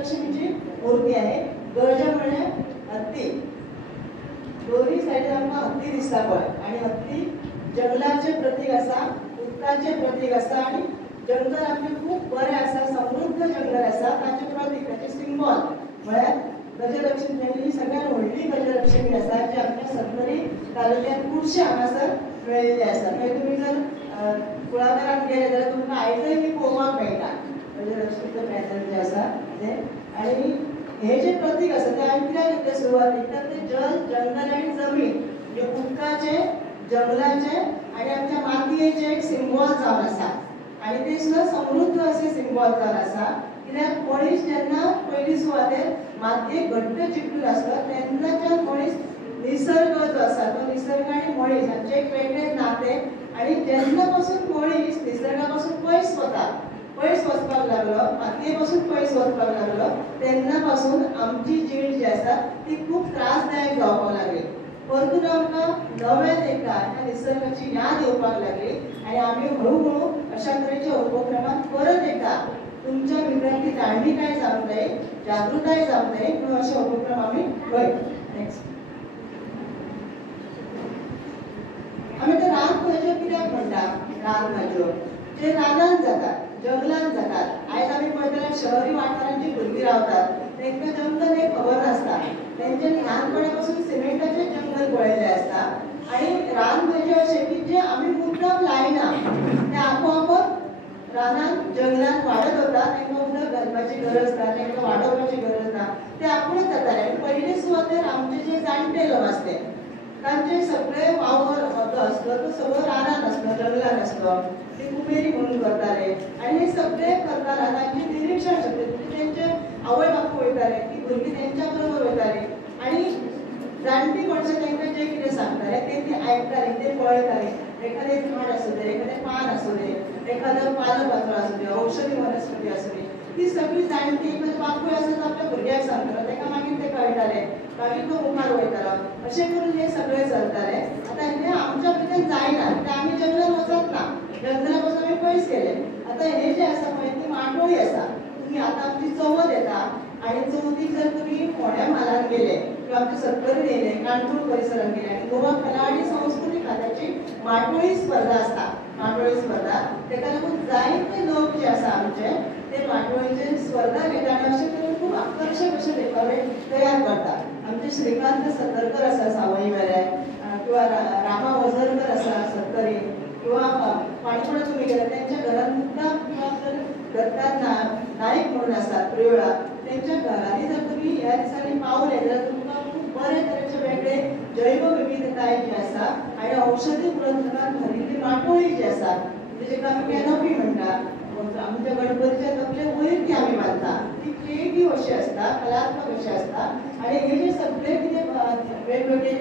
गजलक्ष्मीची मूर्ती आहे. गज म्हणजे हत्ती, दोन्ही साईडला आमकां हत्ती दिसता पळय, आणि हत्ती जंगलाचे प्रतीक आसा, उदकाचे प्रतीक आसा, आणि जंगल आमचे खूप बरें आसा, समृद्ध जंगल आसा, ताचे प्रतीक, ताचे सिंबॉल म्हळ्यार गजलक्ष्मी. ही सगळ्यात व्हडली गजलक्ष्मी आसा जी आमच्या सत्तरी तालुक्यात खुबशे हांगासर मेळिल्ली आसा. मागीर तुमी जर कुळागरांत गेले जाल्यार तुमकां आयजय बी पळोवपाक मेळटा गजलक्ष्मीचें पॅटर्न जे आसा तें. आणि हे जे प्रतीक आसा ते आमी कित्याक इतले सुरवात करतात, ते जल, जंगल आणि जमीन म्हणजे उदकाचे, जंगलाचे आणि आमच्या मातयेचे एक सिंबॉल जावन आसा. आणि ते सुद्दां समृद्ध असे सिंबॉल जावन आसा. कित्याक मनीस जेन्ना पयली सुवातेर मातयेक घट्ट चिकटून आसता तेन्नाच्यान मनीस निसर्ग जो आसा तो निसर्ग आणि मनीस हांचे एक वेगळें नातें. आणि जेन्ना पासून मनीस निसर्गा पासून पयस वचपाक लागलो, मातये पासून पयस वचपाक लागलो, तेन्ना पासून आमची जीण जी आसा ती खूब त्रासदायक जावपाक लागली. परतून आमकां नव्यान एकदा ह्या निसर्गाची याद येवपाक लागली, आणि आमी हळू अशा तरेच्या उपक्रमांत परत एकदा तुमच्या भितर ती जाणविकाय जावंक जाय, जागृताय जावंक जाय, म्हणून अशे उपक्रम आमी करता. नेक्स्ट आमी ते रानभाज्यो कित्याक म्हणटा? रानभाज्यो जे रानांत जातात, जंगलांत जातात. आयज आमी पळयता जाल्यार शहरी वाठारांत जी भुरगीं रावतात तांकां जंगल एक खबर नासता. तेंचे ल्हानपणा पासून सिमेंटाचे जंगल पळयल्ले आसता, आणि रानभाज्यो अशे की जे आमी मुद्दाम लायना, ते आपोआपच रानांत जंगलांत वाडत वता. तांकां उदक घालपाची गरज ना, तांकां वाडोवपाची गरज ना, ते आपुणूच जाताले. आनी पयली सुवातेर आमचे जे जाणटे लोक आसले तांचे सगळे वावर जो आसलो तो सगळो रानांत आसलो, जंगलांत आसलो. ते कुमेरी म्हणून करताले, आणि हे सगळे करताना तांचे निरीक्षण शक्ती, तेंचे आवय बापूय वयताले, ती भुरगीं तेंच्या बरोबर वयताली, आणि जाणटी मनशां तांकां जें कितें सांगताले ते ती आयकताली, ते पळयताली. एखादें झाड आसूं दे, एखादें पान आसूं दे, एखादो पालो आसूं दे, औषधी वनस्पती आसूं दे, ती सगळी जाणटी, एखादो बापूय आसा तो आपल्या भुरग्याक सांगतालो, ताका मागीर तें कळटालें, मागीर तो मुखार वयतालो. अशें करून हे सगळें चलतालें. आतां हे आमच्या भितर जायना, कित्याक आमी जंगलांत वचत ना, जंगला पासून आमी पयस गेले. आतां हे जे आसा पळय ती माटोळी आसा. तुमी आतां आमची चवथ येता, आणि चवथीक जर तुमी फोंड्या म्हालांत गेले किंवा आमच्या सत्तरीन येयले, काणकोण परिसरांत गेले, आनी गोवा कला आनी संस्कृती खात्याची माटोळी स्पर्धा आसता, माटोळी स्पर्धा. ताका लागून जायते लोक जे आसा आमचे ते माटोळीचे स्पर्धा घेता, आनी अशें करून खूब आकर्शक अशे देखावे तयार करतात. आमचे श्रीकांत सतरकर आसा सावय वेऱ्यां, किंवा रामा वजरकर आसा सत्तरीन, किंवा पाणकोणा तुमी गेले त्यांच्या घरात मुद्दाम, किंवा दत्तात्रय नायक म्हणून आसात प्रियोळा, त्यांच्या घरांनी जर तुम्ही ह्या दिसांनी पावले जाल्यार तुमकां खूब बरे तरेचे वेगळे जैवविविधताय जी आसा आनी औषधी गुणधर्मांत भरिल्ली माटोळी जी आसा, जेका आमी कॅनोपी म्हणटा, आमच्या गणपतीच्या तकले वयर ती आमी बांदता, ती क्रिएटीव अशी आसता, कलात्मक अशी आसता. आनी हे जे सगळे कितें वेगवेगळे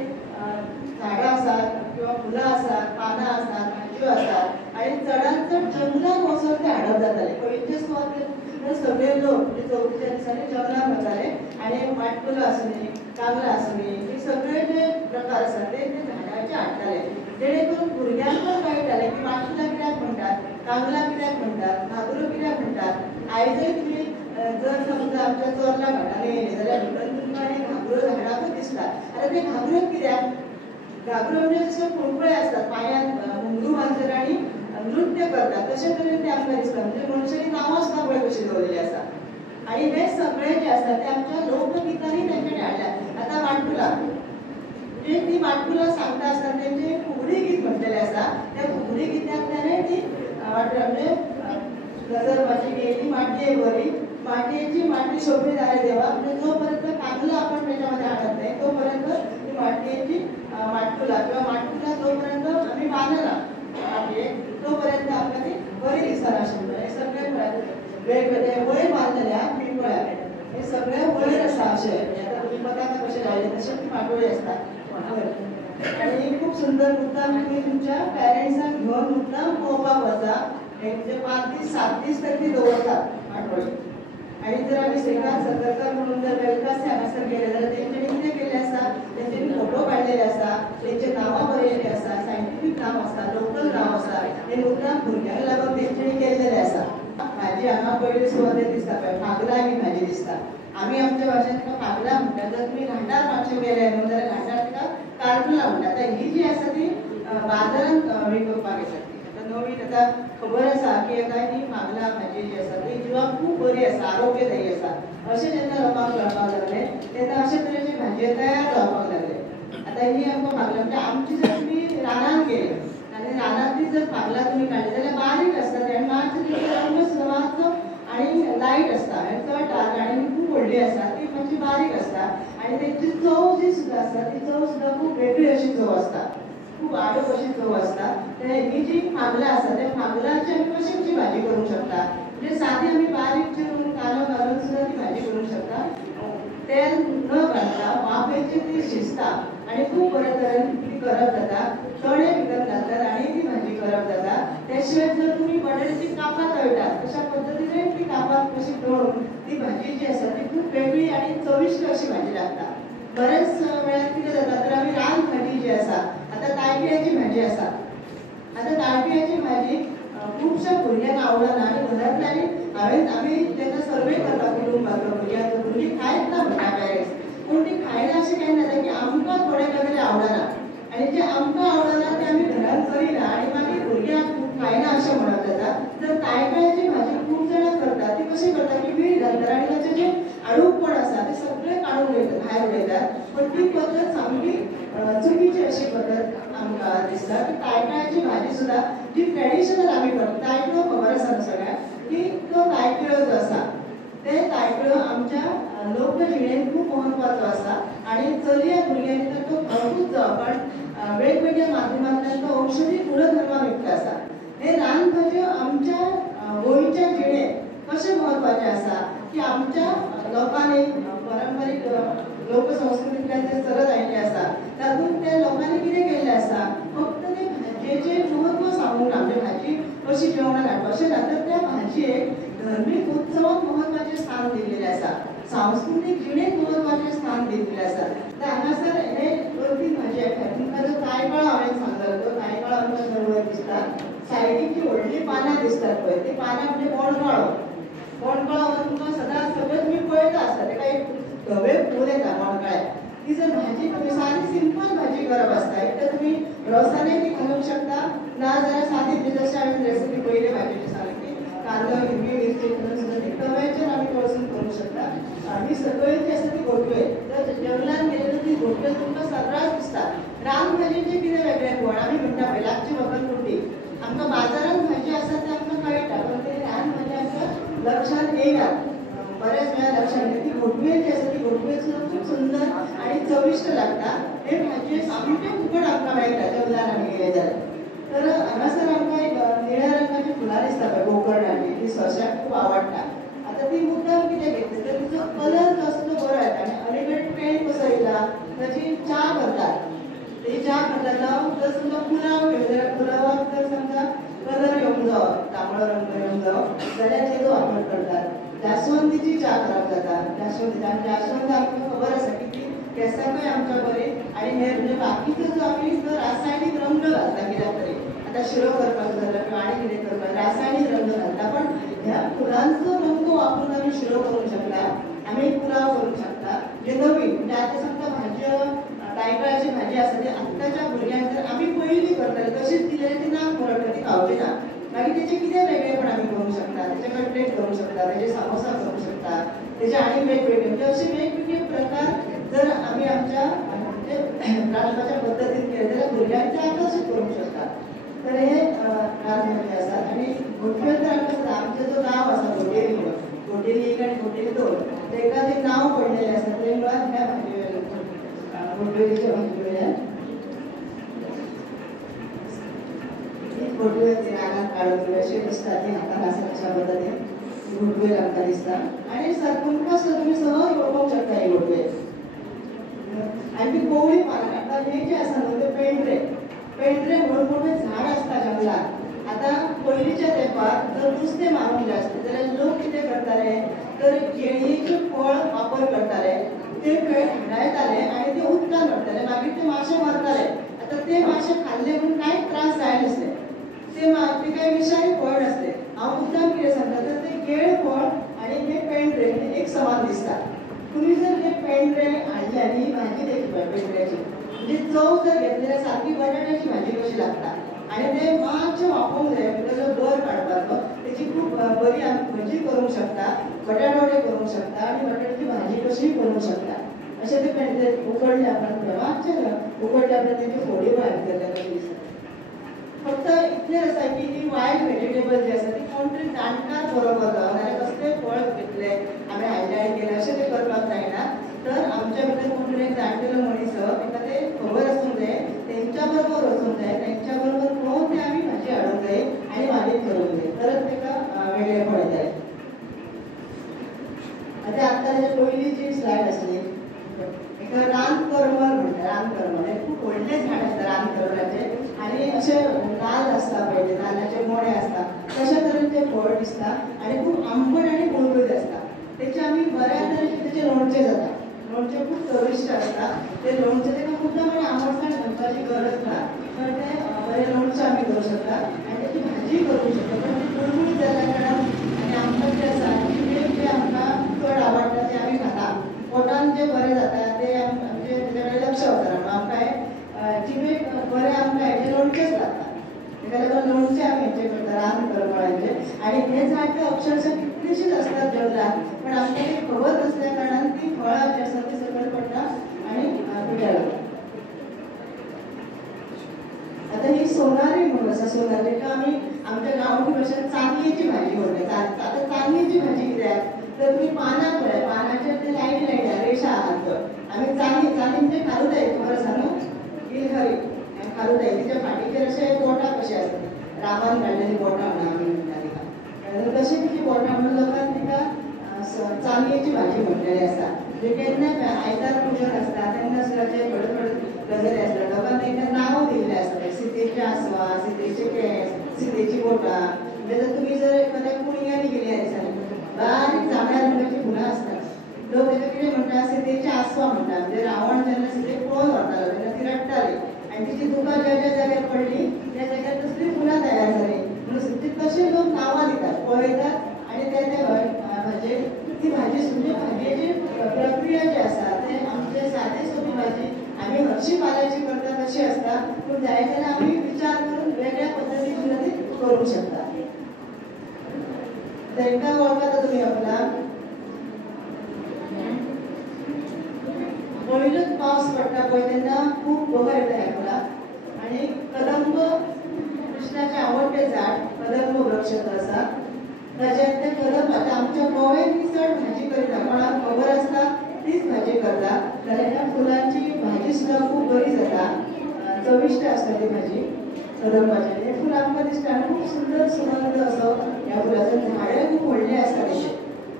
झाडां आसात किंवा फुलां आसात, पानां आसात, भाजयो आसात, आनी चडांत चड जंगलांत वचून ते हाडप जाताले. पयलींचे सुवातेर सगळे लोक चवथीच्या दिसांनी जंगलांत वताले, आनी माटकुलो आसूं दी, कांगलां आसूं दी, हे सगळे जे प्रकार आसात ते झाडांचे हाडटाले, जेणे करून भुरग्यांक पण कळटालें की माटकुला कित्याक म्हणटात, कांगलां कित्याक म्हणटात, घागरो कित्याक म्हणटात. आयजय तुमी जर समजा आमच्या चोरला घाटांनी येयले जाल्यार भितर तुमकां हे घागरो झाडांकूच दिसता. आतां ते घागरो कित्याक? घागरो म्हणजे जशे कुळकुळे आसतात, पांयांत घुंगरू बांदतात आनी नृत्य करतात, तशे तरेन ते आमकां दिसता. म्हणजे मनशांनी नांवां सुद्दां पळय कशी दवरलेली आसा. आनी हे सगळे जे आसा ते आमच्या लोकगितांनी तेंच्यांनी हाडल्यात. आतां माटकुला म्हणजे ती माटकुला सांगता आसतना तेंचें फुगडी गीत म्हणटलें आसा. त्या फुगडी गित्यांतल्यान ती म्हणजे गजल माझी गेली माटये बरी, माटयेची माटी शोभली जाल्या देवा, म्हणजे जोपर्यंत कांगला आपण त्याच्यामध्ये हाडत नाही तोपर्यंत ती माटयेची माटकुला किंवा माटकुला जोपर्यंत आम्ही बांदना माटयेक तोपर्यंत आमकां ती बरी दिसना आशिल्ली. हे सगळे वेगवेगळे वयर बांदलेल्या पिंपळ्या, हे सगळे वयर आसा अशे. आतां तुमी पताका कशे लायले तशे ती माटोळी आसता. आनी खूब सुंदर मुद्दाम तुमी तुमच्या पॅरंट्सांक घेवन मुद्दाम पळोवपाक वचा. म्हणजे 5 दीस 7 दीस तरी ती दवरतात माटोळी. आणि जर आमी श्रीकांत सतरकर म्हणून जर वेलकासे हांगासर गेले जाल्यार तेंच्यांनी कितें केल्लें आसा, तेंच्यांनी फोटो काडलेले आसा, तेंचे नांवां बरयल्लीं आसा, सायंटिफीक नांव आसा, लोकल नांव आसा, हे मुद्दाम भुरग्यांक लागून तेंच्यांनी केल्लेलें आसा. भाजी हांगा पयली सुवातेर दिसता पळय फागला ही भाजी दिसता. आमी आमच्या भाशेन तिका फागला म्हणटा. जर तुमी घाटार मातशे गेले न्हू जाल्यार घाटार तिका कारकुला म्हणटा. आतां ही जी आसा ती बाजारांत विकपाक येता. आतां नवीन आतां खबर आसा की आतां ही फागला भाजी जी आसा ती जिवाक खूब बरी आसा, आरोग्यदायी आसा. अशें जेन्ना लोकांक कळपाक लागले तेन्ना अशे तरेची भाजी तयार जावपाक लागले. आतां ही आमकां फागला म्हणजे आमची जर तुमी रानांत गेले आनी रानांतली जर फागला तुमी काडली जाल्यार बारीक आसता ती आनी मातसो तिचो रंग सुद्दां मातसो आनी लायट आसता आनी चड डार्क आनी खूब व्हडली आसता. ती मातशी बारीक आसता आनी तेची चव जी सुद्दां आसता ती चव सुद्दां खूब वेगळी अशी चव आसता, खूब आडूक अशी चव आसता. ही जी फागला आसा त्या फागलाची आमी कशी कशी भाजी करूंक शकता म्हणजे सादी आमी बारीक चिरून कांदो घालून सुद्दां ती भाजी करूंक शकता. तेल न घालता वाफेचेर ती शिजता आनी खूब बऱ्या तरेन ती करप जाता. चणे भितर घालतात आनी ती भाजी करप जाता. त्या शिवाय जर तुमी बटाट्याची कापां तळटात तशा पद्दतीन ती कापां कशी तळून ती भाजी जी आसा ती खूब वेगळी आनी चविश्ट अशी भाजी लागता. बरेच वेळार कितें जाता तर आमी रान भाजी जी आसा आतां तायकिळ्याची भाजी आसा. आतां तायकिळ्याची भाजी खुबश्या भुरग्यांक आवडना आनी घरांतल्यानी आमी जेन्ना सर्वे करता कुटुंबाचो भुरग्यांचो भुरगीं खायत ना म्हणटा पेरंट्स. पूण ती खायना अशें कांय ना की आमकां थोडें कसलें आवडना आनी जें आमकां आवडना तें आमी घरांत करिना आनी मागीर भुरग्यांक खायना अशें म्हणप जाता. तर तायकिळ्याची भाजी खूब जाणां करतात. ती कशी करता की मीठ घालतात आनी ताचें जें आडूकपण आसा तें सगळें काडून उडयतात, भायर उडयतात. पण ती पद्दत सामकी चुकीची अशी पद्दत आमकां दिसता की तायकिळ्याची भाजी सुद्दां जी ट्रेडिशनल आमी करता. तायकिळो खबर आसा न्हू सगळ्यांक की तो तायकिळो जो आसा ते तायकिळो आमच्या लोकजिणेंत खूब म्हत्वाचो आसा आनी चलया भुरग्यांनी तर तो खावपूच जावो. पण वेगवेगळ्या माध्यमांतल्यान तो औषधी गुणधर्मान युक्त आसा. हे रानभाज्यो आमच्या गोंयच्या जिणेंत कशें म्हत्वाचें आसा की आमच्या लोकांनी पारंपारीक लोकसंस्कृतींतल्यान जे चलत आयिल्लें आसा तातूंत त्या लोकांनी कितें केल्लें आसा फक्त ते भाजयेचें म्हत्व सांगूंक ना. म्हणजे भाजी कशी जेवणाक हाडप अशें ना तर त्या भाजयेक धर्मीक उत्सवाक म्हत्वाचें स्थान दिल्लेलें आसा, सांस्कृतीक जिणेक म्हत्वाचें स्थान दिल्लेलें आसा. तर हांगासर हे दोन तीन भाजी आसात. तुमकां जो तायकाळो हांवें सांगलो तो तायकाळो आमकां सर्व दिसता. सायडीक जी व्हडली पानां दिसतात पळय ती पानां म्हणजे बोणकाळो. बोणकाळो तुमकां सदांच सगळें तुमी पळयता आसता तेका एक धवे फूल येता बोणकाळ्याक. ती जर भाजी तुमी सादी सिंपल भाजी करप आसता एक तर तुमी रोसाने ती घालूंक शकता ना जाल्यार सादी जशी हांवें रेसिपी पयले भाजयेची सांगली कांदो हिरवी मिरची घालून सुद्दां ती तव्याचेर आमी तळसून करूंक शकता. आनी सकयल जी आसा ती घोटवे जर जेवणान गेले ती घोटवे तुमकां सगळ्याच दिसता. रान भाजयेचें कितें वेगळें कोण आमी म्हणटा पळय लागची वखद कुर्ती आमकां बाजारांत भाजी आसा ते आमकां कळटा पण ती रान भाजी आमकां लक्षांत येयना. बऱ्याच वेळा लक्षांत येता ती घोटवे जी आसा ती घोटवे सुद्दां खूब सुंदर आनी चविश्ट लागता. हे भाजये सामके फुकट आमकां मेळटा जेवणान आमी गेले जाल्यार. तर हांगासर आमकां एक निळ्या रंगाची फुलां दिसता पळय गोकर्णाची ती सोंश्याक खूब आवडटा. आतां ती मुद्दाम कितें घेतली तर तिचो कलर जो आसा तो बरो येता आनी अलीकडे ट्रेंड कसो येयला ताची च्या करतात. ती च्या करतना जर समजा पुलाव घेवं जाल्यार पुलावाक जर समजा कलर येवंक जावो तांबडो रंग येवंक जावो जाल्यार तेजो वापर करतात. जास्वंदीची च्या करप जाता. जास्वंदी आमकां खबर आसा की ती केंसांकय आमच्या बरी आनी हेर म्हणजे बाकीचो जो आमी जर रासायनीक रंग घालता कित्याक तरी आतां शिरो करपाक जाल्यार किंवा आनी कितें करपाक रासायनीक रंग घालता. पण ह्या फुलांचो रंग वापरून आमी शिरो करूंक शकता, आमी पुलाव करूंक शकता जे नवीन म्हणजे आतां समजा भाजयो तायकिळ्याची भाजी आसा ती आत्ताच्या भुरग्यांक जर आमी पयलीं करताले तशीच दिल्यार ती नाक मुरडटा ती खावची ना. मागीर तेचे कितें वेगळेपण आमी करूंक शकता, तेचे कटलेट करूंक शकता, तेचे सामोसा करूंक शकता, तेचे आनी वेगवेगळे म्हणजे अशे वेगवेगळे प्रकार जर आमी आमच्या म्हणजे रांदपाच्या पद्दतीन केले जाल्यार भुरग्यांक ते आकर्शीत करूंक शकता. तर हे रांदपाचे आसात आनी घोटवे तर आमकां आमचो जो गांव आसा घोटेली म्हणून घोटेली एक आनी घोटेली दोन तेका जे नांव पडलेलें आसा ते मुळात ह्या भाजये घोटवेलीच्या भाजये वयल्यान घोटवे रानांत काडून अशें दिसता ती हातान आसा तशा पद्दतीन घोटवे आमकां दिसता आनी तुमकां तुमी सहज वळखूंक शकता ही घोटवे. आनी ती कोवळी पानां आतां हे जे आसा न्हू ते पेंड्रे म्हणून मोठे झाड आसता जंगलात. आतां पयलींच्या तेंपार जर नुस्तें मारूंक जाय आसलें जाल्यार लोक कितें करताले तर केळयेचें फळ वापर करताले. ते केळ हाडायताले आनी ते उदकान व्हरताले मागीर ते माशे मरताले. आतां ते माशे खाल्ले म्हणून कांयच त्रास जायनासले. ते कांय विशाळी फळ नासले. हांव मुद्दाम कितें सांगता तर ते समान दिसता. तुम्ही जर हे पेंढरे आणले आणि ही भाजी देखील पेंढऱ्याची म्हणजे चव जर घेतलेल्या सारखी बटाट्याची भाजी कशी लागता आणि ते मातशें वापरूंक जाय ताजो गर काडपाचो तेची खूप बरी भजी करूंक शकता, बटाटे वडे करूंक शकता आणि बटाट्याची भाजी कशीय करूंक शकता. अशें ते पेंढरे उकडले आपण मातशें उकडले आपण तेची फोडी भायर केल्या कशी दिसता. फक्त इतलें आसा की ती वायल्ड व्हेजिटेबल जी आसा ती कोण तरी जाणकार बरो करता नाल्यार कसलेंय फळ घेतले आमी हायलायट केले अशें ते करपाक जायना. तर आमच्या भितर कोण तरी एक जाणटेलो मनीस ताका ते खबर आसूंक जाय, तेंच्या बरोबर वचूंक जाय, तेंच्या बरोबर पळोवन ती आमी भाजी हाडूंक जाय आनी भाजीत करूंक जाय तरच ताका वेगळेपण येतलें. आतां ताचे पयली जी स्लायड आसली एका रानकर्मल म्हणटा. रानकर्मल हे खूप व्हडले झाड आसता रानकर्मलाचे आनी अशें नाल्ल आसता पळय ते नाल्लाचे मोडे आसता तशे तरेन ते फळ दिसता आनी खूप आंबट आनी गुळगुळीत आसता. तेचे आमी बऱ्या तरेन तेचे लोणचें जाता. लोणचें खूब चविश्ट आसता. ते लोणचें ताका मुद्दाम आनी आंबटसाण घालपाची गरज ना तर ते बरें लोणचें आमी करूं शकता आनी तेची भाजी करूंक शकता. पण ती गुळगुळीत जाल्या कारणान आनी आंबट जे आसा जे आमकां चड आवडटा ते आमी खाता. पोटान जे बरें जाता ते आमचे तेजे कडेन लक्ष वचना आमकां जिबेक बरें आमकां हेजें लोणचेंच लागता. ताका लागून लोणचें आमी हेचें करता रानकर्मळाचें. आनी हे झाड अक्षरशः कितलींशींच आसतात जंगलांत पण आमकां ती खबर नासल्या कारणान ती फळां जी आसा ती सकयल पडटा आनी पिड्यार जाता. आतां ही सोनारी म्हणून आसा. सोनारी ताका आमी आमच्या गांवठी भाशेन चांदयेची भाजी म्हणटा. आतां चांदयेची भाजी कित्याक तर तुमी पानां पळय पानाचेर ते लायटी लायल्या रेशा आहात तर आमी चांदी म्हणजे खारुताय खबर आसा न्हू गिलहरी खारुताय तिच्या फाटीचेर अशे बोटां कशें आसता रामान काडलेली बोटां म्हणून आमी म्हणटा तिका. तशी तिची बोटां म्हणून लोकांक तिका चांदयेची भाजी म्हटलेली आसा. म्हणजे केन्ना आयतार पुजन आसता तेन्ना सुद्दां थोडे थोडे गजाली आसता लोकांक तांकां नांव दिल्लें आसता. सितेचें आसवां, सितेचें केंस, सितेचीं बोटां. म्हणजे जर तुमी जर एखाद्या कुणग्यांनी गेली ह्या दिसांनी बारीक जांभळ्या रंगाची फुलां आसतात लोक ताका कितें म्हणटा सितेचें आसवां म्हणटा. म्हणजे रावण जेन्ना सितेक पळोवन व्हरतालो तेन्ना ती रडटाली आनी तिची दुकां ज्या ज्या जाग्यार पडली त्या जाग्यार तसलीं फुलां तयार जाली म्हणून तशें लोक नांवां दितात पळयतात आनी ते भाजे ती भाजी म्हणजे भाजयेची प्रक्रिया जी आसा ते आमचे सादे सोपी भाजी आमी हरशी पाल्याची करता तशी आसता पूण जाय जाल्यार आमी विचार करून वेगळ्या पद्दतीन सुद्दां ती करूंक शकता. तांकां वळखता तुमी आपल्याक पयलोच पावस पडटा पळय तेन्ना खूब बगर येता ह्या फुलाक आनी कदंब कृष्णाचें आवडटें झाड कदंब वृक्ष जो आसा ताचेर ते कदंब आतां आमच्या गोव्यान ती चड भाजी करता कोणाक खबर आसता तीच भाजी करता जाल्यार ह्या फुलांची भाजी सुद्दां खूब बरी जाता. चविश्ट आसता ती भाजी कदंबाची. हें फूल आमकां दिसता खूब सुंदर सुगंध असो ह्या फुलाचो. झाडय खूब व्हडलें आसता तेचें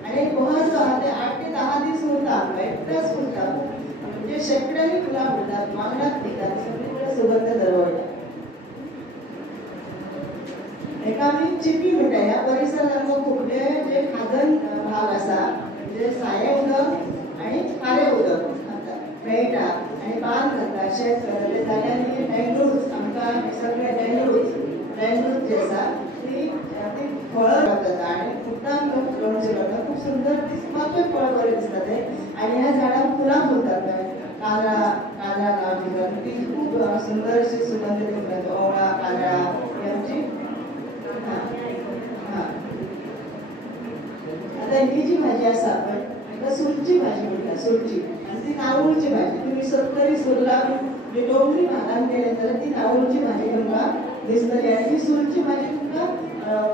आनी बहर जो आहा ते 8 ते 10 दीस उरता आमकां एकदांच उरता. म्हणजे शेकड्यांनी फुलां फुलतात वांगडाच पिकतात सगळी कडेन सुगंध दरवळटा. हेका आमी चिपी म्हणटा. ह्या परिसरांत आमकां खुबले जे खादन भाग आसा म्हणजे साये उदक आनी खारें उदक मेळटा आनी बांद घालता शेत करता जाग्यांनी डेंग्रूज आमकां सगळे डेंग्रूज जे आसा ती फळं जाता आनी मुद्दाम लोक लोणचें करता. खूब सुंदर दिसपाचें फळ बरें दिसता तें आनी ह्या झाडाक फुलां फुलतात पळय काजळा गांवठी ती खूब सुंदर अशी सुगंध दिसता. ओंवळा काजळा ही आमची आतां ही जी भाजी आसा पळय ताका सुरची भाजी म्हणटा. सुरची आनी ती नावळची भाजी तुमी सत्तरी सुर्ला म्हणजे डोंगरी भागांत गेले जाल्यार ती नावळची भाजी तुमकां दिसतली आनी ती सुरची भाजी तुमकां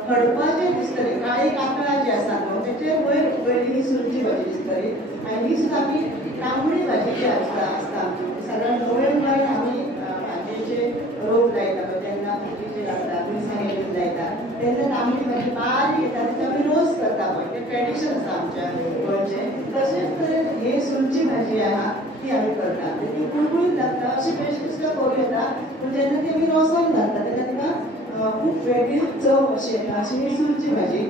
खडपाचेर दिसतली. काळी कातळां जी आसा न्हू तेचे वयर उगयल्ली ही सुरची भाजी दिसतली आनी ही सुद्दां आमी तांबडी भाजी जी आसता सादारण नोव्हेंबरान आमी भाजयेचे रोप लायता पळय तेन्ना भाजयेचे लागता मिरसांगेचे लायता तेन्ना तांबडी भाजी बारीक येता तेचो आमी रोस करता पळय तें ट्रेडिशन आसा आमच्या गोंयचें. तशेंच तरेन ही सुरची भाजी आहा ती आमी करता. ती कुळकुळीत लागता अशी पेस्ट सुद्दां करूं येता पूण जेन्ना ती आमी रोसान घालता तेन्ना तिका खूब वेगळी चव अशी येता अशी ही सुरची भाजी.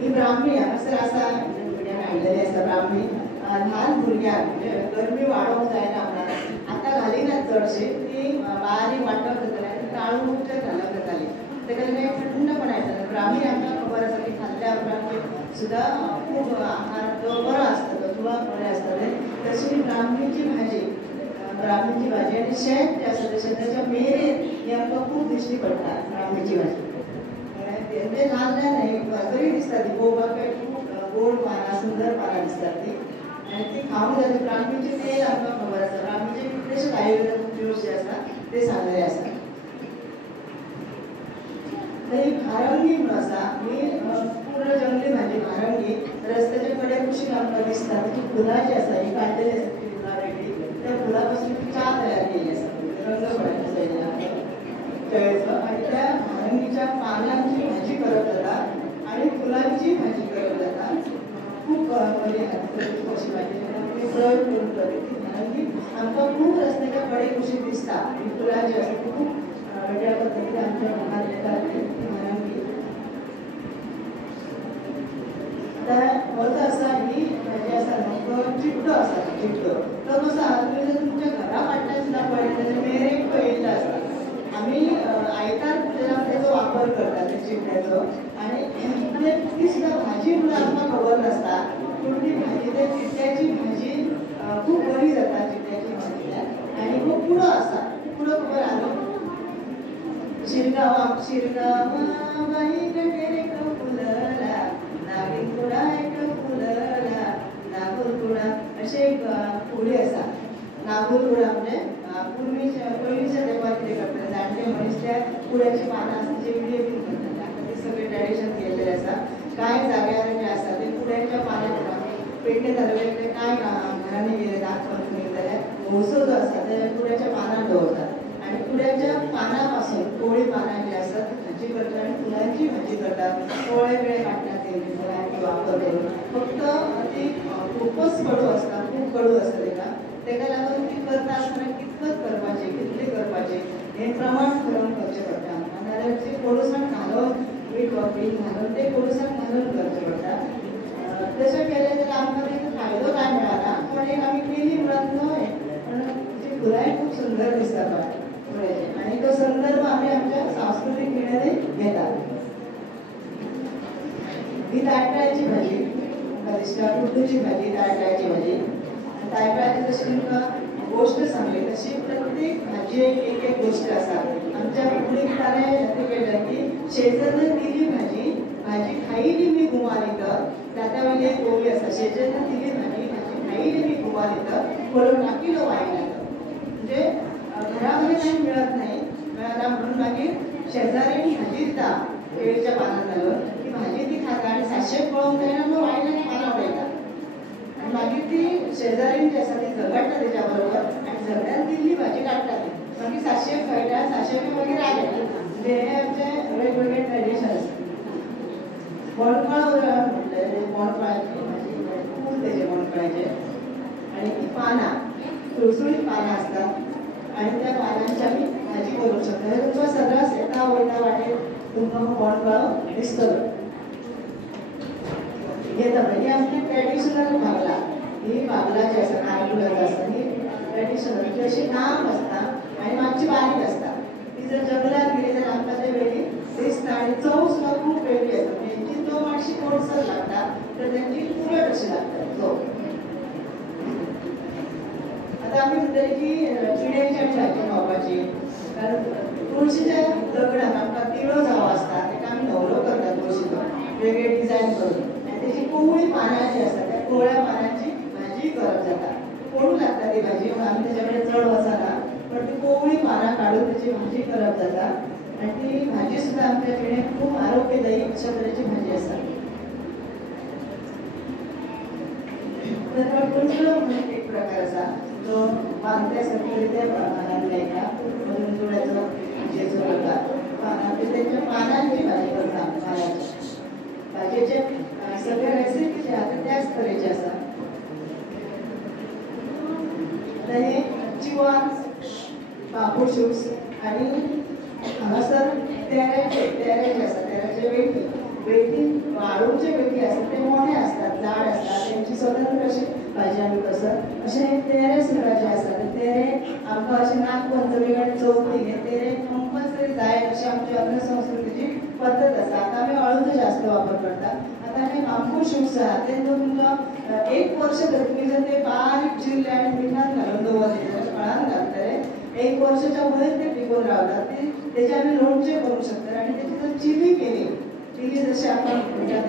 ही ब्राह्मी हांगासर आसा हाडलेली आसा ब्राह्मी ल्हान भुरग्यांक म्हणजे गरमी वाडोवंक जायना म्हणून आतां घालिनात चडशी ती बारीक वांटप जाताली आनी काळू उदक घालप जाताली ताका लागून एक थंडपणा येता. ब्राह्मी आमकां खबर आसा की खाल्ल्या उपरांत सुद्धा खूब आहार जो बरो आसता तो जिवाक बरें आसतले. तशी ब्राह्मीची भाजी आनी शेत जें आसा तें शेताच्या मेरेन ही आमकां खूब दिश्टी पडटा ब्राह्मीची भाजी. ते ल्हान न्हय बरी दिसता ती पळोवपाक खूब गोड पानां सुंदर पानां दिसतात ती आनी ती खावंक जाय. ब्राह्मीचें तेल आमकां खबर आसा. ब्राह्मीचे कितलेशेच आयुर्वेदान उपयोग जे आसा ते सांगलेले आसा. ही भारंगी म्हणून आसा ही पूर्ण जंगली भाजी भारंगी. रस्त्याच्या कडेन कशी आमकां दिसता ती फुलां जी आसा ही काडलेली आसा ती फुलां वेगळी. त्या फुलां पासून ती च्या तयार केली आसा रंग पडायचा तळेचो आनी त्या भारंगीच्या पानांची भाजी करप जाता आनी फुलांची भाजी करप जाता. खूब बरी कशी भाजी फ्राय करून ती भारंगी आमकां खूब रस्त्याच्या कडेन कशी दिसता. ही फुलां जी आसा ती खूब वेगळ्या पद्दतीन आमच्या भागांत येतात ती भारंगी. आतां हो जो आसा ही भाजी आसा न्हू तो चिड्डो आसा. चिड्डो तो कसो आसा तुमी जर तुमच्या घरा फाटल्यान सुद्दां पळयलें जाल्यार मेरेन पळयल्लो आसा. आमी आयतार पुजेक तेजो वापर करतात त्या चिड्ड्याचो आनी ती सुद्दां भाजी म्हणून आमकां खबर नासता पूण ती भाजी त्या चिड्ड्याची भाजी खूब बरी जाता. चिड्ड्याची भाजी आनी हो कुडो आसा. कुडो खबर आहा न्हू. शिरगांवा बाई गटेरे फुलला नागीन कुडा एक फुलला नागूर कुडा अशें एक फुडी आसा. नागूर कुडा म्हणजे पयलींच्या तेंपार कितें करताले जाणटे मनीस त्या कुड्याची पानां आसा जे विडयो बीन करताले. आतां ते सगळें ट्रेडिशन गेल्लें आसा. कांय जाग्यार जे आसा ते कुड्याच्या पानां पेडणे तालुक्यातले कांय घरांनी गेले नागपंचमीक जाल्यार भोवसो जो आसा ते कुड्याच्या पानां दवरतात आनी कुड्याच्या पानां पासून कोवळी पानां जी आसा ती भाजी करतात आनी फुलांची भाजी करतात. कोवळे बिळे काडटात तेंची फुलांची वापर करून. फक्त ती खूबच कडू आसता. खूब कडू आसता ताका लागून ती करता आसतना कितपत करपाचें कितलें करपाचें हें प्रमाण करून करचें पडटा. नाजाल्यार ती कोडूसाण घालून मीठ वापरीन घालून ते कोडूसाण घालून करचें पडटा. तशें केलें जाल्यार आमकां ताचो फायदो कांय मेळना पूण एक आमी केली म्हणून न्हय पूण ती फुलांय खूब सुंदर दिसता पळय आनी तो संदर्भ आमी आमच्या सांस्कृतीक पिळगेन घेतात. ही तायकिळ्याची भाजी म्हाका दिसता कुड्डूची भाजी तायकिळ्याची भाजी. तायकिळ्याची जशी तुमकां गोश्ट सांगली तशी प्रत्येक भाजयेक एक एक गोश्ट आसा. आमच्या पिकनीक ताणें ते केलें की शेजरनं दिली भाजी भाजी खायली मी घुमाली तर दातावयली एक ओवी आसा. शेजरनं दिली भाजी भाजी खायली मी घुमाली तर बरो नाकिलो वायला म्हणजे घरा मध्ये काही मिळत नाही मेळना म्हणून मागीर शेजारी भाजी दिता केळीच्या पानां घालून ती भाजी ती खाता आनी सातशेक पळोवंक जायना म्हणून वायल्यान पानां उडयता आनी मागीर ती शेजारीन जी आसा ती झगडटा तेच्या बरोबर आनी झगड्यान दिल्ली भाजी काडटा ती मागीर सातशेक खळटा सातशेक मागीर आले म्हणजे हे आमचे वेगवेगळे ट्रेडिशन आसा. मणकाळ म्हणलें मणकाळाची भाजी फूल तेजे मणकाळाचे आनी ती पानां सुळसुळीत पानां आसतात आनी त्या पानांची आमी भाजी करूंक शकता. तुमकां सदांच येता वयता वाटेर तुमकां हो मणकाळो दिसतलो. घेता ही आमची ट्रेडिशनल बागला. ही बागला जी आसा नारकुलाची आसता ही ट्रेडिशनल ती अशी लांब आसता आनी मातशी बारीक आसता. ती जर जंगलात गेली जाल्यार आमकां ते वेगळी दिसता आनी चव सुद्दां खूब वेगळी आसता. म्हणजे हेंची चव मातशी गोडसर लागता तर तेंची पुरट अशी लागता चव. आतां आमी म्हणटली की चिड्याची आमी भाजी खावपाची कारण तुळशीच्या दगडाक आमकां तिळो जावो आसता ताका आमी न्हवरो करतात तुळशीचो वेगळे डिजायन करून आनी तेजी कोवळी पानां जी आसता त्या कोवळ्या पानांची भाजी करप जाता. कोडू लागता ती भाजी म्हणून आमी तेच्या कडेन चड वचना पण ती कोवळी पानां काडून तेची भाजी करप जाता आनी ती भाजी सुद्दां आमच्या जिणेक खूब आरोग्यदायी अशा तरेची भाजी आसा. कुंजलो म्हणून एक प्रकार आसा जो बांगड्या सारक्या रित्या पानांनी लायता कुंजोळ्याचो भाजयेचो प्रकार. तेच्या पानांची भाजी करता. भाजयेचे सगळे रेसिपी जे आसा त्याच तरेचे आसा. आतां हे चिवान बापूशूस आनी हांगासर तेऱ्याचे जे आसा तेऱ्याचे वेटी वाळूचे वेटी आसा ते मोणे आसतात झाड आसता तेंची स्वतंत्र अशी भाजी आमी करतात. अशें तेरे सुद्दां जे आसा ते तेरे आमकां अशी नागपंचमी आनी चवथीक ते कंपल्सरी जाय अशी आमची अन्न संस्कृतीची पद्दत आसा. आतां आमी हळदूचो जास्त वापर करता. आतां आमी बांबू शूट्स आहा ते जर तुमकां 1 वर्ष जर तुमी जर ते बारीक चिरले आनी मिठान घालून दवरले जाल्यार फळान घालतले 1 वर्षाच्या वयर ते टिकून रावतात. तेजे आमी लोणचें करूंक शकतात आनी तेची जर चिली केली चिली जशी आपण म्हणटा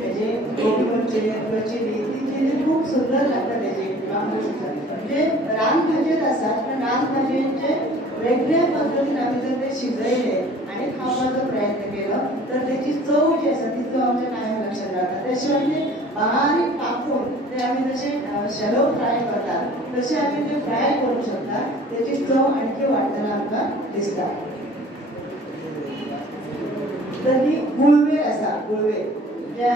तेजे गोडचे किंवा चिली ती चिली खूप सुंदर लागता तेजी बांबू शूट्स. म्हणजे रानभाज्योच आसात पण रानभाजयेचे वेगळ्या पद्धतीन आमी जर ते शिजयले आनी खावपाचो प्रयत्न केलो तर तेची चव जी आसा ती चव आमच्या कायम लक्षात रावता. त्या शिवाय ते बारीक कापून ते आमी जशे शॅलो फ्राय करतात तशे आमी ते फ्राय करूंक शकता. तेची चव आणखी वाडटना आमकां दिसता. तर ही गुळवेल आसा. गुळवेल ज्या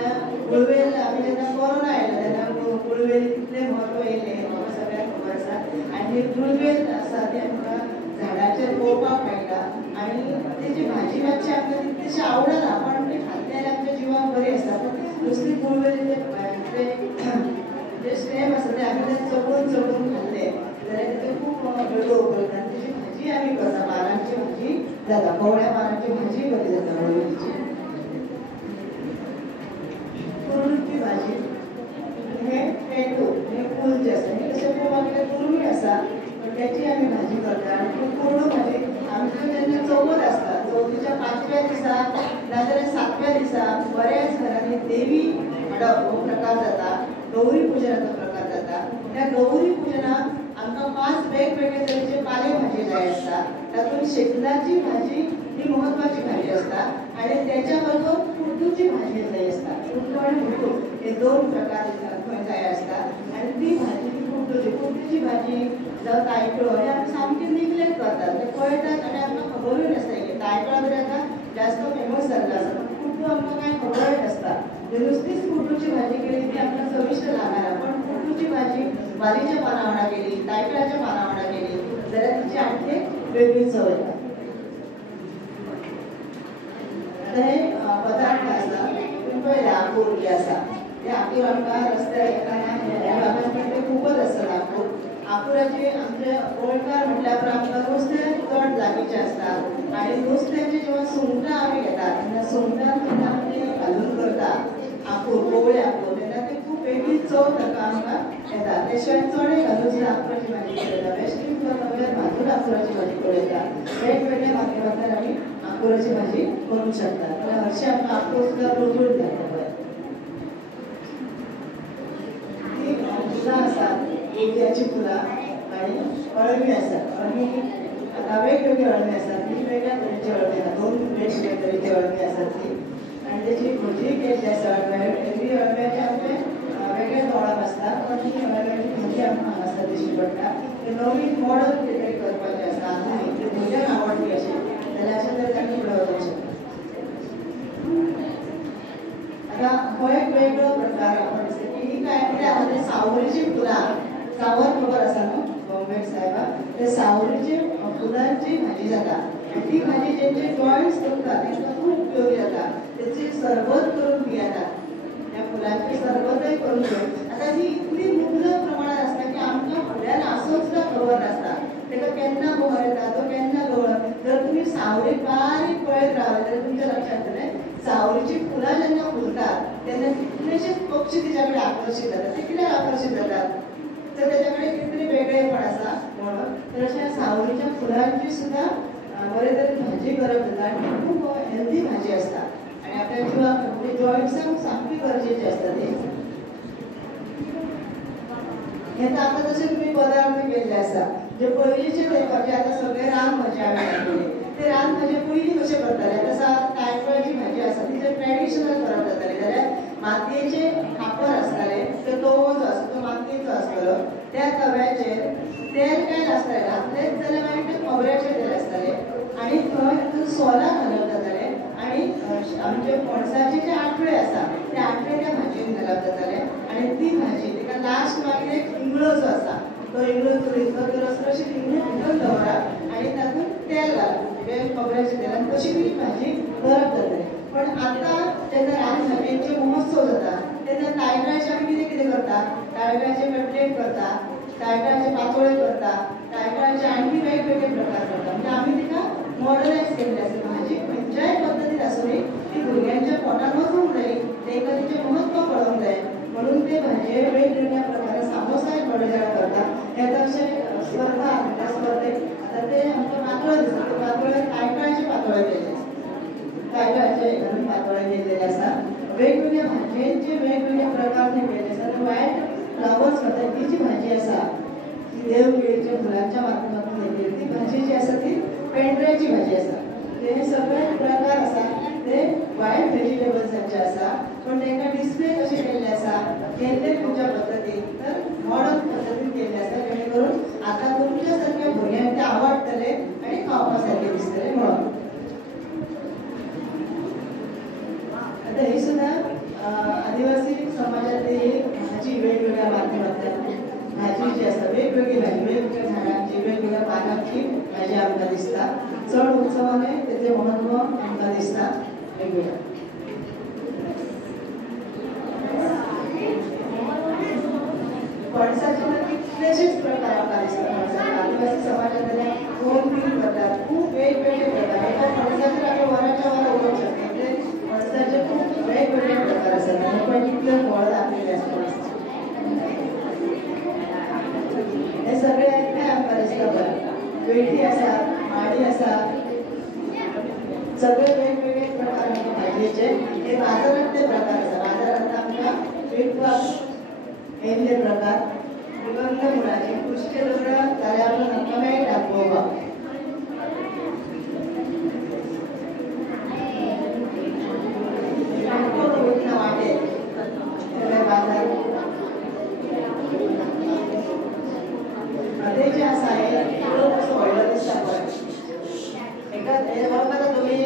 गुळवेल आमी जेन्ना कोरोना आयलो तेन्ना गुळवेल कितलें म्हत्व येयलें म्हाका सगळ्यांक खबर आसा. आनी गुळवेल आसा ते आमकां झाडाचेर पळोवपाक मेळटा आनी तेजी भाजी मातशी आमकां तितलीशी आवडना पण ती खाल्ली जाल्यार आमच्या जिवाक बरी आसता. पूण नुस्तें गुळवेल जे स्टेम आसा ते आमी ते चोखून चोखून खाल्ले जाल्यार तेजे खूब वेगळो उपयोग आनी तेजी भाजी आमी करता. पानांची भाजी जाता. कवळ्या पानांची भाजी बरी जाता गुळवेलीची. कुरुडूची भाजी हे पेटू हे फूल जे आसा हे तशें पळोवपाक कुरुमी आसा पण त्याची आमी भाजी करता. आनी कुरुडू भाजी आमचे जेन्ना चवथ आसता चवथीच्या 5व्या दिसा नाजाल्यार 7व्या दिसा बऱ्याच घरांनी देवी हाडप हो प्रकार जाता. गौरी पुजनाचो प्रकार जाता. त्या गौरी पुजनाक आमकां 5 वेगवेगळे तरेचे पाले भाजी जाय आसता. तातूंत शेकलाची भाजी ही म्हत्वाची भाजी आसता आनी त्याच्या बरोबर कुड्डूची भाजी जाय आसता. कुड्डू आनी मुटू हे 2 प्रकार खंय जाय आसता आनी ती भाजी कुड्डूची भाजी जावं तायकिळो हे आमी सामकी निग्लेक्ट करतात. ते पळयतात आनी आमकां खबरूय नासता की तायकिळो तरी आतां जास्त फेमस जाल्लो आसा पूण कुड्डू आमकां कांय खबरूय नासता. नुस्तीच कुड्डूची भाजी केली ती आमकां चविश्ट लागना पण कुड्डूची भाजी वालीच्या पानां वांगडा केली तायकिळाच्या पानां वांगडा केली जाल्यार तिची आणखी वेगळी चव येता. आतां हे पदार्थ आसा पूण पळयलें आंकूर जे आसा ते आंकूर आमकां रस्त्यार येताना ह्या भागांत ते खूबच आसता. आंकूर आंकुराची आमचे गोंयकार म्हटल्यार आमकां नुस्तें चड लागींचें आसता आनी नुस्त्याची जेव्हा सुंगटां आमी घेतात तेन्ना सुंगटां जेन्ना आमी घालून करता आंकूर कोवळे आंकूर तेन्ना ती खूब वेगळी चव ताका आमकां येता. ते शिवाय चणे घालून सुद्दां आंकुराची भाजी करता. बेश्टी तव्यार भाजून आंकुराची भाजी करता. वेगवेगळ्या माध्यमांतल्यान आमी आंकुराची भाजी करूंक शकतात. जाल्यार हरशीं आमकां आंकूर सुद्दां रोजून जाता. ती फुलां आसात मोतयाची फुलां आनी अळमी आसात. अळमी आतां वेगवेगळी अळमी आसात. ती वेगळ्या तरेची अळमी आसा. 2 वेगवेगळ्या तरेची अळमी आसात ती आनी तेची भजी केल्ली आसा. एवरी अळम्याचे आमचे वेगळे तोळप आसता पण ती अळम्याची भजी आमकां हांगासर दिश्टी पडटा. ते नवीन मॉडर्न कितें तरी करपाचें आसा आधुनीक ते भुरग्यांक आवडटी अशें जाल्यार अशें तरेन आमी करपाक शकता. आतां हो एक वेगळो प्रकार आपण दिसता की ही काय म्हणजे सावरीची फुलां सावर खबर आसा न्हू बॉम्बे साहेबाक ते सावरीची फुलांची भाजी जाता आनी ती भाजी जेंचे जॉयंट्स दुखतात तांकां खूब उपयोगी जाता. तेची सरबत करून पियेतात. त्या फुलांची सरबतय करून पियेतात. आतां ही इतली मुबलक प्रमाणात आसता की आमकां फुड्यान आसून सुद्दां खबर नासता ताका केन्ना बहर येता तो केन्ना गवळ. जर तुमी सावरी बारीक पळयत रावले जाल्यार तुमच्या लक्षांत येतलें सावरीची फुलां जेन्ना फुलतात तेन्ना कितलेशेच पक्षी तिच्या कडेन आकर्शीत जातात. ते कित्याक आकर्शीत जातात तर त्याच्या कडेन कितें तरी वेगळेपण आसा म्हणून. तर अशा सावरीच्या फुलांची सुद्दां बरे तरेन भाजी करप जाता आनी खूब हेल्दी भाजी आसता आनी आपल्या जिवाक म्हणजे जॉयंट्सांक सामकी गरजेची आसता ती. हे आतां जशे तुमी पदार्थ केल्ले आसा जे पयलींचे तेंपाचे आतां सगळे रानभाजी आमी घातले ते रानभाजी पयलीं कशे करताले आतां तायकिळाची भाजी आसा ती जर ट्रेडिशनल करप जाताली जाल्यार मातयेचे खापर आसताले तो तवो जो आसा तो मातयेचो आसतालो. त्या तव्याचेर तेल काय नासतालें घातलेंच जाल्यार मागीर ते खोबऱ्याचें तेल आसतालें आनी थंय तातूंत सोलां घालप जातालें आनी आमचे पणसाचे जे आंठळे आसा ते आंठळे त्या भाजयेन घालप जाताले आनी ती भाजी ताका लास्ट मागीर एक इंगळो जो आसा तो इंगळो चुलीचो तो रसरशीत इंगळो भितर दवरप आनी तातूंत तेल घालप म्हणजे खोबऱ्याचें तेल आनी तशी ती भाजी करप जाताली. पण आतां जेन्ना रानभाजयेचे महोत्सव जाता तेन्ना तायकिळाचे आमी कितें कितें करता तायकिळाचे कटलेट करता तायकिळाचे पातोळे करता कांयचे आणखी वेगवेगळे प्रकार करता म्हणजे आमी तिका मॉडर्नायज केल्ले आसा भाजी खंयच्याय पद्दतीन आसूं ती भुरग्यांच्या पोटान वचूंक जाय तांकां तिचें म्हत्व कळूंक जाय म्हणून ते भाजये वेगवेगळ्या प्रकारे सामोसा मॉडर्नायज करता हे तशें स्पर्धा त्या स्पर्धेक आतां ते आमकां पातोळ्यो दिसता ते पातोळ्यो कांयचे पातोळे केले कांयचे पातोळे केल्ले आसा वेगवेगळ्या भाजयेंचे वेगवेगळे प्रकार ते केले आसा वायट फ्लावर्स करता ती जी भाजी आसा देवगिरीच्या फुलांच्या माध्यमातून केलेली ती भाजी जी आसा ती पेंड्रेची भाजी आसा हे सगळे प्रकार आसा ते वायल्ड व्हेजिटेबल्सांचे आसा पण तांकां डिस्प्ले कशे केल्ले आसा केल्ले तुमच्या पद्दतीन तर मॉडर्न पद्दतीन केल्ले आसा जेणे करून आतां तुमच्या सारक्या भुरग्यांक ते आवडटले आनी खावपा सारके दिसतले म्हणून आतां ही सुद्दां आदिवासी समाजातली भाजी वेगवेगळ्या माध्यमांतल्यान भाजी जी आसा वेगवेगळी भाजी वेगवेगळ्या झाडांची वेगवेगळ्या पानांची भाजी आमकां दिसता चड उत्सवांनी तेजें महत्व आमकां दिसता वेगवेगळ्या पणसाचे तर कितलेशेच प्रकार आमकां दिसता पणसाचे आदिवासी समाजांतल्या 2-3 करतात खूब वेगवेगळे प्रकार एका पणसाचेर आमी वरांच्या वरां उलोवंक शकता म्हणजे पणसाचे खूब वेगवेगळे प्रकार आसात आनी पळय कितले फळ दाखयले आसता हे सगळे एकठांय आमकां दिसता पळय वेठी आसा माडी आसा सगळे वेगवेगळे प्रकार आमकां भाजयेचे हे बाजारांतले प्रकार आसा बाजारांत आमकां विकपाक येयल्ले प्रकार कंदमुळाची कुश्टे दोरा जाल्यार आमकां मेळटा पळोवपाक वाटे बाजार ते जे आसा हे कसो व्हडलो दिसता पळय एका हे वळखता तुमी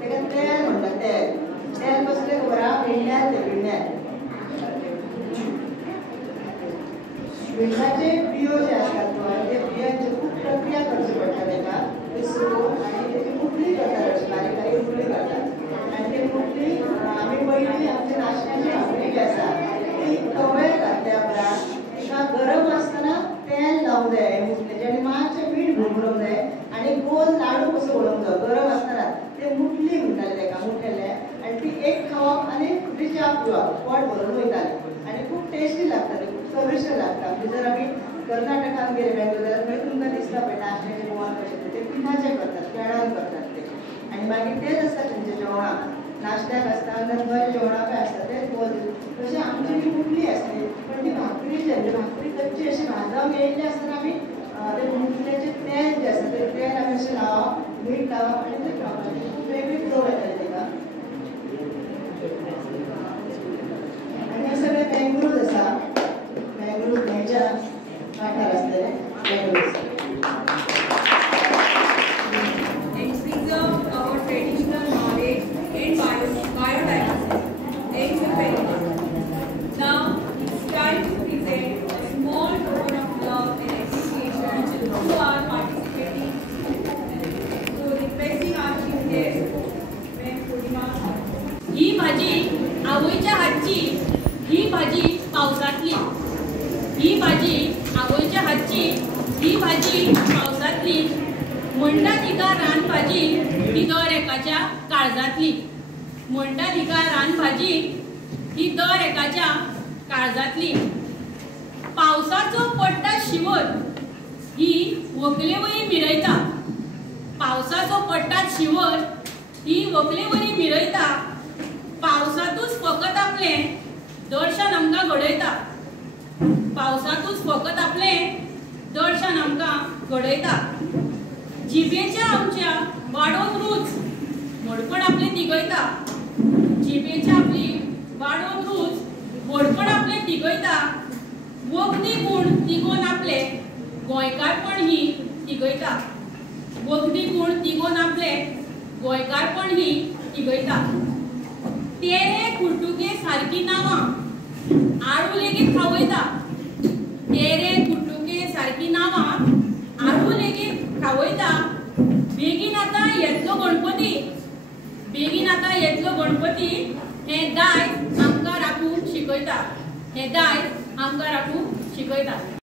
तेका तेल म्हणटा तेल तेल कसलें खबर आहा विण्ण्यार ते विण्ण्यार विण्णाचे बियो जे आसतात पळय ते बियांची खूब प्रक्रिया करची पडटा ताका ते सोलून आनी तेची मुटली करतात अशी बारीक बारीक मुटली करतात आनी ती मुटली आमी पयलीं आमचे नाशण्याची भाकरी जी आसा ती तव्यार घातल्या उपरांत तिका गरम आसतना तेल लावंक जाय मुटलेचें आनी मातशें मीठ भरभरूंक जाय आनी गोल लाडू कसो उडोवंक जाय गरम आसतना ते मुटली म्हणटाले ताका मुटलेले आनी ती एक खावप आनी दुसरी च्या पिवप पोट भरून वयतालें आनी खूब टेस्टी लागताली खूब चविश्ट लागता म्हणजे जर आमी कर्नाटकान गेले बेंगलोर जाल्यार थंय तुमकां दिसता पळय नाशण्याचें गोवन कशें ते पिठाचें करतात पेडान करतात ते आनी मागीर तेच आसता तेंच्या जेवणाक नाशत्याक आसता नंतर जेवणाकय आसता ते गोल तशें आमची जी मुटली आसली पण ती भाकरी जी आसली भाकरी कच्ची अशी भाजूंक येयल्ली आसतना आमी ते मुटलेचें तेल जें आसा तें तेल आमी अशें लावप मीठ लावप आनी तें खावपाचें खूब वेगळी चव येताली ताका आनी हे सगळे बेंगळूर आसा बेंगळूर खंयच्या वाठार आसतले बेंगळूर ही भाजी आवयच्या हातची ही भाजी पावसातली ही भाजी आवयच्या हातची ही भाजी पावसातली म्हणटा तिका रानभाजी ही दर एकाच्या काळजातली म्हणटा तिका रानभाजी ही दर एकाच्या काळजातली पावसाचो पडटा शिवर ही व्हंकलेवरी मिरयता पावसाचो पडटा शिवर ही व्हंकलेवरी मिरयता पावसातूच फकत आपलें दर्शन आमकां घडयता पावसातूच फकत आपलें दर्शन आमकां घडयता जिबेच्या आमच्या वाडोवन रूच मोडपण आपलें तिगयता जिबेच्या आपली वाडोवन रूच मोडपण आपलें तिगयता वखदी गूण तिगोवन आपलें गोंयकारपण ही तिगयता वखदी गूण तिगोवन आपलें गोंयकारपण ही तिगयता तेरे कुर्तुके सारकी नांवां आडू लेगीत खावयता तेरे कुर्तुके सारकी नांवां आडू लेगीत खावयता बेगीन आतां येतलो गणपती बेगीन आतां येतलो गणपती हें दायज आमकां राखूंक शिकयता हें दायज आमकां राखूंक शिकयता